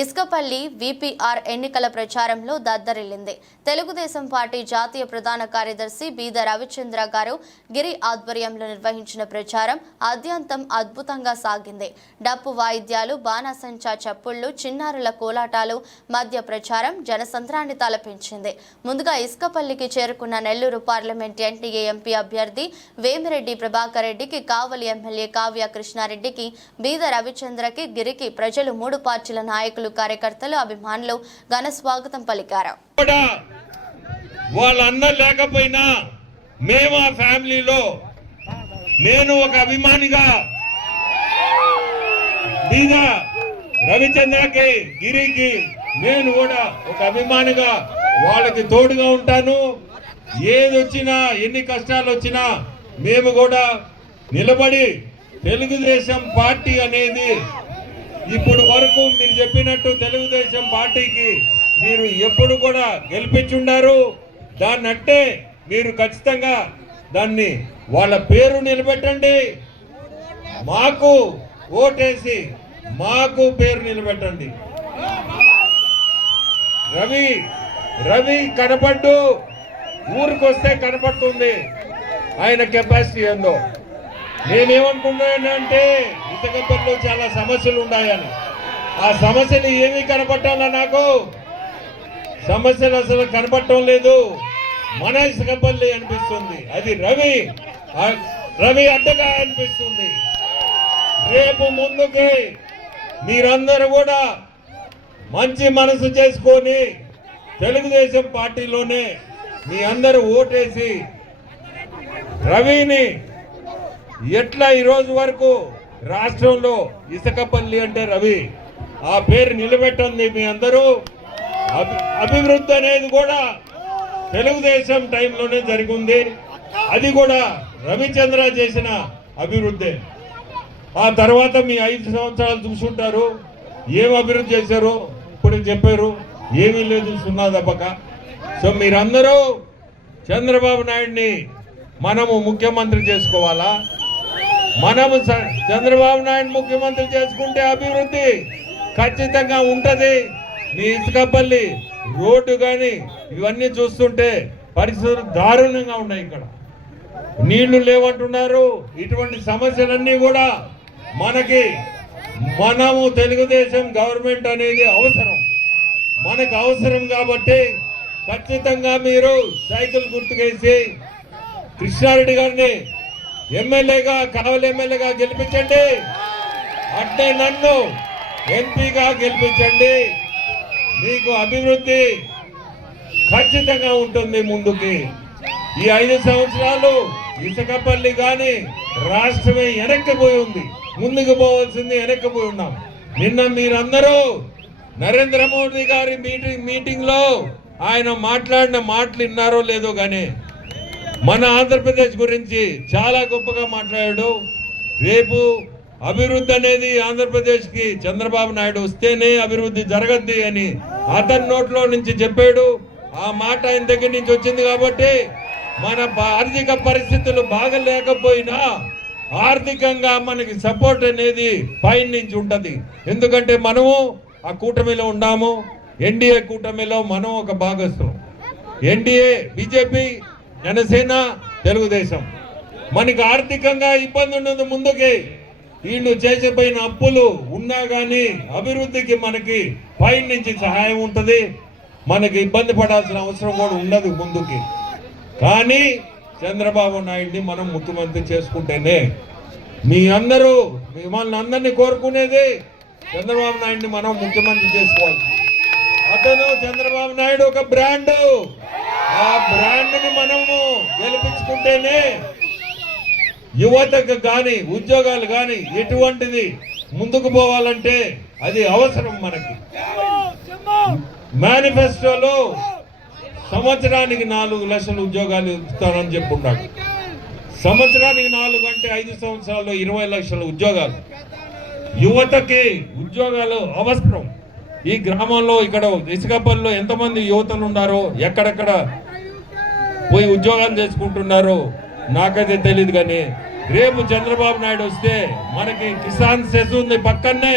Isukapalli VPR ఎన్నికల ప్రచారంలో దద్దరిల్లింది. Telugu Desam party జాతీయ ప్రధాన కార్యదర్శి బీద రవిచంద్ర గారు గిరి ఆధ్వర్యంలో నిర్వహించిన ప్రచారం ఆద్యంతం అద్భుతంగా సాగింది. డప్పు వాయిద్యాలు, బాణాసంచా చప్పుళ్లు, చిన్నారుల కోలాటాలు మధ్య ప్రచారం జనసంద్రాన్ని తలపించింది. ముందుగా ఇసుకపల్లికి చేరుకున్న నెల్లూరు పార్లమెంట్ ఎన్టీఏ ఎంపీ అభ్యర్థి వేమిరెడ్డి ప్రభాకర్ రెడ్డికి, కావలి ఎమ్మెల్యే కావ్య కృష్ణారెడ్డికి, బీద రవిచంద్రకి, గిరికి ప్రజలు 3 పార్టీల నాయకులు, కార్యకర్తలు, అభిమానులు ఘన స్వాగతం పలికారు. వాళ్ళందరూ లేకపోయినా మేము ఆ ఫ్యామిలీలో నేను ఒక అభిమానిగా బీద రవిచంద్రకి, గిరికి నేను కూడా ఒక అభిమానిగా వాళ్ళకి తోడుగా ఉంటాను. ఏది వచ్చినా, ఎన్ని కష్టాలు వచ్చినా మేము కూడా నిలబడి తెలుగుదేశం పార్టీ అనేది ఇప్పుడు వరకు మీరు చెప్పినట్టు తెలుగుదేశం పార్టీకి మీరు ఎప్పుడు కూడా గెలిపించుండారు. దాన్ని అట్టే మీరు ఖచ్చితంగా దాన్ని వాళ్ళ పేరు నిలబెట్టండి, మాకు ఓటేసి మాకు పేరు నిలబెట్టండి. రవి కనపడ్డు, ఊరికొస్తే కనపడుతుంది ఆయన కెపాసిటీ ఏందో. నేనేమనుకున్నానంటే ఇసుకపల్లిలో చాలా సమస్యలు ఉన్నాయని. ఆ సమస్యలు ఏమీ కనపట్టాలా? నాకు సమస్యలు అసలు కనపడటం లేదు. మన ఇసుకపల్లి అనిపిస్తుంది. అది రవి అడ్డగా అనిపిస్తుంది. రేపు ముందుకి మీరందరూ కూడా మంచి మనసు చేసుకొని తెలుగుదేశం పార్టీలోనే మీ అందరూ ఓటేసి రవిని ఎట్లా ఈరోజు వరకు రాష్ట్రంలో ఇసుకపల్లి అంటే రవి ఆ పేరు నిలబెట్టింది. మీ అందరూ అభివృద్ధి అనేది కూడా తెలుగుదేశం టైంలోనే జరిగింది. అది కూడా రవిచంద్ర చేసిన అభివృద్ధి. ఆ తర్వాత మీ 5 సంవత్సరాలు చూసుంటారు, ఏం అభివృద్ధి చేశారు ఇప్పుడు చెప్పారు. ఏమీ లేదు, సున్నా దెబ్బక. సో మీరందరూ చంద్రబాబు నాయుడిని మనము ముఖ్యమంత్రి చేసుకోవాలా? మనము చంద్రబాబు నాయుడు ముఖ్యమంత్రి చేసుకుంటే అభివృద్ధి ఖచ్చితంగా ఉంటది. మీ ఇసుకపల్లి రోడ్డు కానీ ఇవన్నీ చూస్తుంటే పరిస్థితులు దారుణంగా ఉన్నాయి. ఇక్కడ నీళ్లు లేవంటున్నారు. ఇటువంటి సమస్యలన్నీ కూడా మనము తెలుగుదేశం గవర్నమెంట్ అనేది అవసరం, మనకు అవసరం. కాబట్టి ఖచ్చితంగా మీరు సైకిల్ గుర్తుకేసి కృష్ణారెడ్డి గారిని ఎమ్మెల్యేగా, కావలి ఎమ్మెల్యేగా గెలిపించండి. అంటే నన్ను ఎంపీగా గెలిపించండి. మీకు అభివృద్ధి ఖచ్చితంగా ఉంటుంది ముందుకి. ఈ 5 సంవత్సరాలు ఇసుకపల్లి కానీ రాష్ట్రమే వెనక్కిపోయి ఉంది. ముందుకు పోవాల్సింది వెనక్కిపోయి ఉన్నాం. నిన్న మీరందరూ నరేంద్ర మోడీ గారి మీటింగ్ లో ఆయన మాట్లాడిన మాటలు విన్నారో లేదో కానీ మన ఆంధ్రప్రదేశ్ గురించి చాలా గొప్పగా మాట్లాడాడు. రేపు అభివృద్ధి అనేది ఆంధ్రప్రదేశ్ కి చంద్రబాబు నాయుడు వస్తేనే అభివృద్ధి జరగద్ది అని అతని నోట్లో నుంచి చెప్పాడు. ఆ మాట ఆయన దగ్గర నుంచి వచ్చింది. కాబట్టి మన ఆర్థిక పరిస్థితులు బాగలేకపోయినా ఆర్థికంగా మనకి సపోర్ట్ అనేది పైన నుంచి ఉంటది. ఎందుకంటే మనము ఆ కూటమిలో ఉన్నాము. ఎన్డీఏ కూటమిలో మనం ఒక భాగస్థం. NDA, BJP, Janasena, Telugu Desam. మనకి ఆర్థికంగా ఇబ్బంది ఉండదు. ముందుకి వీళ్ళు చేసిపోయిన అప్పులు ఉన్నా కానీ అభివృద్ధికి మనకి పైన నుంచి సహాయం ఉంటుంది. మనకి ఇబ్బంది పడాల్సిన అవసరం కూడా ఉండదు ముందుకి. కానీ చంద్రబాబు నాయుడిని మనం ముఖ్యమంత్రి చేసుకుంటేనే మీ అందరూ మిమ్మల్ని అందరినీ కోరుకునేది చంద్రబాబు నాయుడిని మనం ముఖ్యమంత్రి చేసుకోవాలి. అతను చంద్రబాబు నాయుడు ఒక బ్రాండ్. ఆ బ్రాండ్ ని మనము గెలిపించుకుంటేనే యువతకు కానీ ఉద్యోగాలు కానీ ఎటువంటిది ముందుకు పోవాలంటే అది అవసరం. మనకి మేనిఫెస్టోలో సంవత్సరానికి 4 లక్షల ఉద్యోగాలు ఇస్తానని చెప్పుకుంటాడు. సంవత్సరానికి 4 అంటే 5 సంవత్సరాల్లో 20 లక్షల ఉద్యోగాలు. యువతకి ఉద్యోగాలు అవసరం. ఈ గ్రామంలో ఇక్కడ ఇసుకపల్లిలో ఎంతమంది యువతలు ఉన్నారో, ఎక్కడెక్కడ పోయి ఉద్యోగాలు చేసుకుంటున్నారో నాకైతే తెలియదు. కానీ రేపు చంద్రబాబు నాయుడు వస్తే మనకి కిసాన్ సెస్ ఉంది పక్కనే.